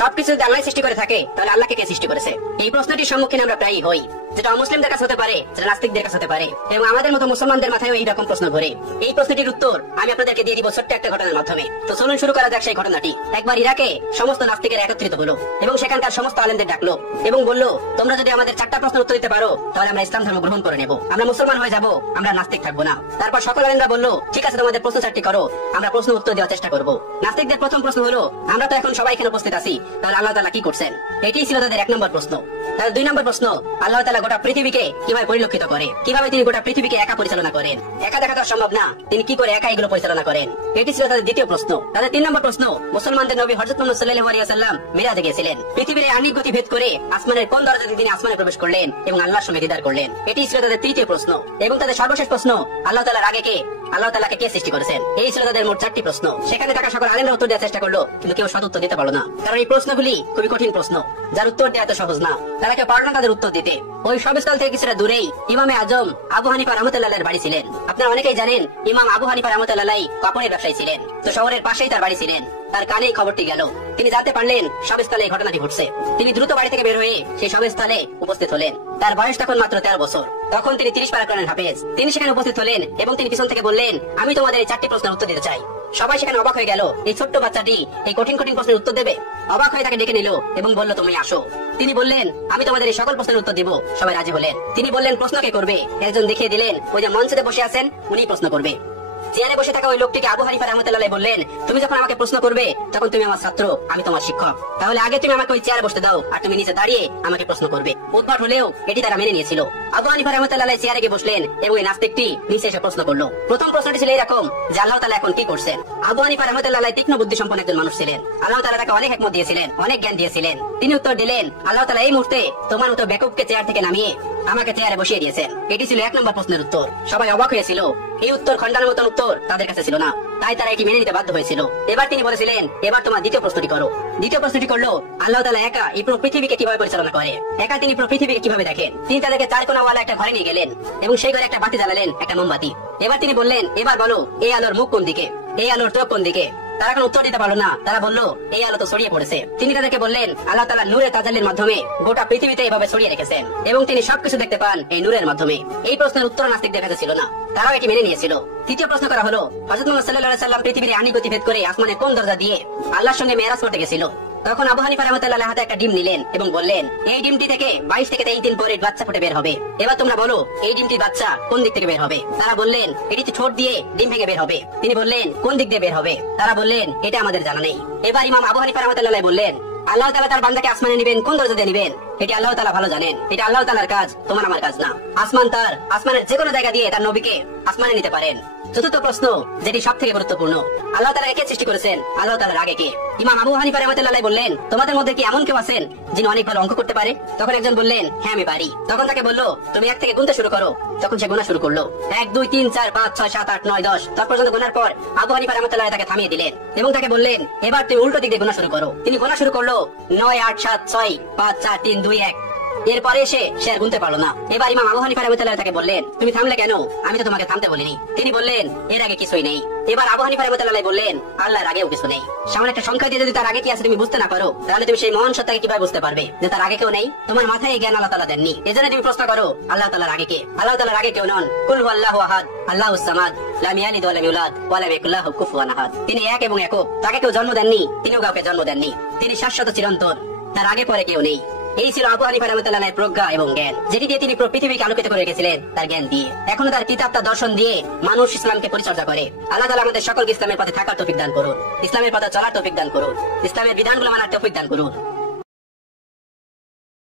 সবকিছু যদি আল্লাহ সৃষ্টি করে থাকে তাহলে আল্লাহকে কে সৃষ্টি করেছে? এই প্রশ্নটির সম্মুখীন আমরা প্রায়ই হই, যেটা অমুসলিমদের কাছে হতে পারে, যেটা নাস্তিকদের কাছে হতে পারে, এবং আমাদের মতো মুসলমানদের মাথায় এইরকম প্রশ্ন ঘোরে। এই প্রশ্নটির উত্তর আমি আপনাদেরকে দিয়ে দিব ছোট্ট একটা ঘটনার মাধ্যমে। তো চলুন শুরু করা যাক সেই ঘটনাটি। একবার ইরাকে সমস্ত নাস্তিকেরা একত্রিত হলো এবং সেখানকার সমস্ত আলেমদের ডাকলো এবং বলল, তোমরা যদি আমাদের 4টা প্রশ্নের উত্তর দিতে পারো তাহলে আমরা ইসলাম ধর্ম গ্রহণ করে নেব, আমরা মুসলমান হয়ে যাব, আমরা নাস্তিক থাকবো না। তারপর সকল আলেমরা বলল, ঠিক আছে, তোমাদের প্রশ্ন 4টি করো, আমরা প্রশ্ন উত্তর দেওয়ার চেষ্টা করব। নাস্তিকদের প্রথম প্রশ্ন হলো, আমরা তো এখন সবাই এখানে উপস্থিত আছি, তাহলে আল্লাহ তাআলা কি করছেন? এটাই ছিল তাদের 1 নম্বর প্রশ্ন। তাহলে 2 নম্বর প্রশ্ন, আল্লাহ তাআলা গোটা পৃথিবীকে কিভাবে পরিলক্ষিত করে, কিভাবে তিনি গোটা পৃথিবীকে একা পরিচালনা করেন? একা দেখা তো সম্ভব না, তিনি কি করে একা এগুলো পরিচালনা করেন? এটি ছিল তাদের দ্বিতীয় প্রশ্ন। তাদের 3 নম্বর প্রশ্ন, মুসলমানদের নবী হযরত মুহাম্মদ সাল্লাল্লাহু আলাইহি ওয়াসাল্লাম মিরাজে গিয়েছিলেন, পৃথিবীর আনিক গতি ভেদ করে আসমানের কোন দরজা দিয়ে তিনি আসমানে প্রবেশ করলেন এবং আল্লাহর সঙ্গে দিদার করলেন? এটি ছিল তাদের তৃতীয় প্রশ্ন। এবং তাদের সর্বশেষ প্রশ্ন, আল্লাহ তাআলার আগে কে, আল্লাহ তাআলাকে কে সৃষ্টি করেছেন? এই ছিল তাদের মোট 4টি প্রশ্ন। সেখানে থাকা সকল আলেমরা উত্তর দেওয়ার চেষ্টা করলো, কিন্তু কেউ সৎ উত্তর দিতে পারলো না, কারণ এই প্রশ্নগুলি খুবই কঠিন প্রশ্ন, যার উত্তর দেওয়া এত সহজ না। তারা কেউ পারল না তাদের উত্তর দিতে। ওই সবস্থল থেকে কিছুটা দূরেই ইমামে আজম আবু হানিফা রাহমাতুল্লাহর বাড়ি ছিলেন। আপনারা অনেকেই জানেন ইমাম আবু হানিফা রাহমাতুল্লাহ কাপড়ের ব্যবসায়ী ছিলেন, তো শহরের পাশেই তার বাড়ি ছিলেন। তার কানে খবরটি গেল, তিনি জানতে পারলেন সবস্থলে এই ঘটনাটি ঘটছে। তিনি দ্রুত বাড়ি থেকে বের হয়ে সেই সবস্থলে উপস্থিত হলেন। তার বয়স তখন মাত্র 13 বছর। তখন তিনি 30 পারা কোরআনের হাফেজ। তিনি সেখানে উপস্থিত হলেন এবং তিনি পিছন থেকে বললেন, আমি তোমাদের এই 4টি প্রশ্নের উত্তর দিতে চাই। সবাই সেখানে অবাক হয়ে গেল, এই ছোট্ট বাচ্চাটি এই কঠিন কঠিন প্রশ্নের উত্তর দেবে? অবাক হয়ে তাকে ডেকে নিল এবং বলল, তুমি আসো। তিনি বললেন, আমি তোমাদের এই সকল প্রশ্নের উত্তর দিব। সবাই রাজি হলেন। তিনি বললেন, প্রশ্ন কে করবে? একজন দেখিয়ে দিলেন, ওই যে মঞ্চে বসে আছেন উনি প্রশ্ন করবে। চেয়ারে বসে থাকা ওই লোকটিকে আবু হানিফা রাহমাতুল্লাহ বললেন, তুমি যখন আমাকে প্রশ্ন করবে তখন তুমি আমার ছাত্র, আমি তোমার শিক্ষক, তাহলে আগে তুমি আমাকে ওই চেয়ারে বসতে দাও আর তুমি নিচে দাঁড়িয়ে আমাকে প্রশ্ন করবে। উদ্ভট হলেও এটি তারা মেনে নিয়েছিল। আবু হানিফা রাহমাতুল্লাহ চেয়ারে গিয়ে বসলেন এবং এই নাস্তিকটি নিচে এসে প্রশ্ন করলো। প্রথম প্রশ্নটি ছিল এরকম, যে আল্লাহ তাআলা এখন কি করছেন? আবু হানিফা রাহমাতুল্লাহ তীক্ষ্ণ বুদ্ধি সম্পন্ন একজন মানুষ ছিলেন। আল্লাহ তাআলা তাকে অনেক হিকমত দিয়েছিলেন, অনেক জ্ঞান দিয়েছিলেন। তিনি উত্তর দিলেন, আল্লাহ তাআলা এই মুহূর্তে তোমার মতো বেকুবকে চেয়ার থেকে নামিয়ে আমাকে চেয়ারে বসিয়ে দিয়েছেন। এটি ছিল 1 নম্বর প্রশ্নের উত্তর। সবাই অবাক হয়েছিল, এই উত্তর খণ্ডানোর মতন উত্তর তাদের কাছে ছিল না, তাই তারা এটি মেনে নিতে বাধ্য হয়েছিল। এবার তিনি বলেছিলেন, এবার তোমার দ্বিতীয় প্রশ্নটি করো। দ্বিতীয় প্রশ্নটি করলো, আল্লাহ তাআলা একা এই পুরো পৃথিবীকে কিভাবে পরিচালনা করে, একা তিনি পুরো পৃথিবীকে কিভাবে দেখেন? তিনি তাদেরকে 4 কোণাওয়ালা একটা ঘরে নিয়ে গেলেন এবং সেই ঘরে একটা বাতি জ্বালালেন, একটা মোমবাতি। এবার তিনি বললেন, এবার বলো এই আলোর মুখ কোন দিকে, এই আলোর চোখ কোন দিকে? তারা কোনো উত্তর দিতে পারলো না। তারা বললো, এই আলো তো ছড়িয়ে পড়েছে। তিনি তাদেরকে বললেন, আল্লাহ তাআলা নূরে তাজাল্লির মাধ্যমে গোটা পৃথিবীতে এভাবে ছড়িয়ে রেখেছেন এবং তিনি সবকিছু দেখতে পান এই নূরের মাধ্যমে। এই প্রশ্নের উত্তর নাস্তিকদের কাছে ছিল না, তারাও এটি মেনে নিয়েছিল। তৃতীয় প্রশ্ন করা হলো, হযরত মুহাম্মদ সাল্লাল্লাহু আলাইহি ওয়াসাল্লাম পৃথিবীর আনিক গতি ভেদ করে আসমানে কোন দরজা দিয়ে আল্লাহর সঙ্গে মেরাজ করতে গেছিল? তখন আবু হানিফা রাহমাতুল্লাহ হাতে একটা ডিম নিলেন এবং বললেন, এই ডিমটি থেকে 22 থেকে 23 দিন পরে বাচ্চা ফুটে বের হবে। এবার তোমরা বলো এই ডিমটির বাচ্চা কোন দিক থেকে বের হবে? তারা বললেন, এটি তো ঠোঁট দিয়ে ডিম ভেঙে বের হবে। তিনি বললেন, কোন দিক দিয়ে বের হবে? তারা বললেন, এটা আমাদের জানা নেই। এবার ইমাম আবু হানিফা রাহমাতুল্লাহ বললেন, আল্লাহ তাআলা তার বান্দাকে আসমানে নেবেন কোন দরজা দিয়ে নেবেন? এটি আল্লাহ তাআলা ভালো জানেন, এটা আল্লাহ তাআলার কাজ, তোমার আমার কাজ না। আসমান তার, আসমানের যে কোনো জায়গা দিয়ে তার নবীকে আসমানে নিতে পারেন। চতুর্থ প্রশ্ন, যেটি সবথেকে গুরুত্বপূর্ণ, আল্লাহ তাআলা কে সৃষ্টি করেছেন? আল্লাহ তাআলার আগে কে? ইমাম আবু হানিফা রাহমাতুল্লাহ বললেন, তোমাদের মধ্যে কি এমন কেউ আছেন যিনি অনেক ভালো অঙ্ক করতে পারে? তখন একজন বললেন, হ্যাঁ আমি পারি। তখন তাকে বললো, তুমি 1 থেকে গুনতে শুরু করো। তখন সে গোনা শুরু করলো, 1 2 3 4 5 6 7 8 9 10 তার পর্যন্ত গোনার পর আবু হানিফা রাহমাতুল্লাহ তাকে থামিয়ে দিলেন এবং তাকে বললেন, এবার তুমি উল্টো দিক দিয়ে গোনা শুরু করো। তিনি গোনা শুরু করলো, 9 8 7 6 5 4 3 2 1। এরপরে সে আর গুনতে পারলো না। এবার ইমাম আবু হানিফা রাহমাতুল্লাহ তাকে বললেন, তুমি থামলে কেন? আমি তো তোমাকে থামতে বলিনি। তিনি বললেন, এর আগে কিছুই নেই। এবার আবু হানিফা রাহমাতুল্লাহ বললেন, আল্লাহর আগেও কিছু নেই। সামনে একটা সংখ্যা দিয়ে যদি তার আগে কি আছে তুমি বুঝতে না পারো, তাহলে তুমি সেই মহান সত্তাকে কিভাবে বুঝতে পারবে যে তার আগে কেউ নেই? তোমার মাথায় জ্ঞান আল্লাহ তাআলা দেননি, এজন্য তুমি প্রশ্ন করো আল্লাহ তাআলার আগে কে? আল্লাহ তাআলার আগে কেউ নন। কুল হুয়াল্লাহু আহাদ, আল্লাহুস সামাদ, লাম ইয়ালিদ ওয়া লাম ইউলাদ ওয়া লাম ইয়াকুল লাহু কুফুয়ান আহাদ। তিনি এক এবং একক, তাকে কেউ জন্ম দেননি, তিনিও কাউকে জন্ম দেননি। তিনি শাশ্বত চিরন্তন, তার আগে পরে কেউ নেই। এই ছিল আবু হানিফা রাহমাতুল্লাহর প্রজ্ঞা এবং জ্ঞান, যেটি দিয়ে তিনি পৃথিবীকে আলোকিত করে রেখেছিলেন তার জ্ঞান দিয়ে। এখনো তার কিতাব, তার দর্শন দিয়ে মানুষ ইসলামকে পরিচর্যা করে। আল্লাহ তাআলা আমাদের সকলকে ইসলামের পথে থাকার তৌফিক দান করুন, ইসলামের পথে চলার তৌফিক দান করুন, ইসলামের বিধানগুলো মানার তৌফিক দান করুন।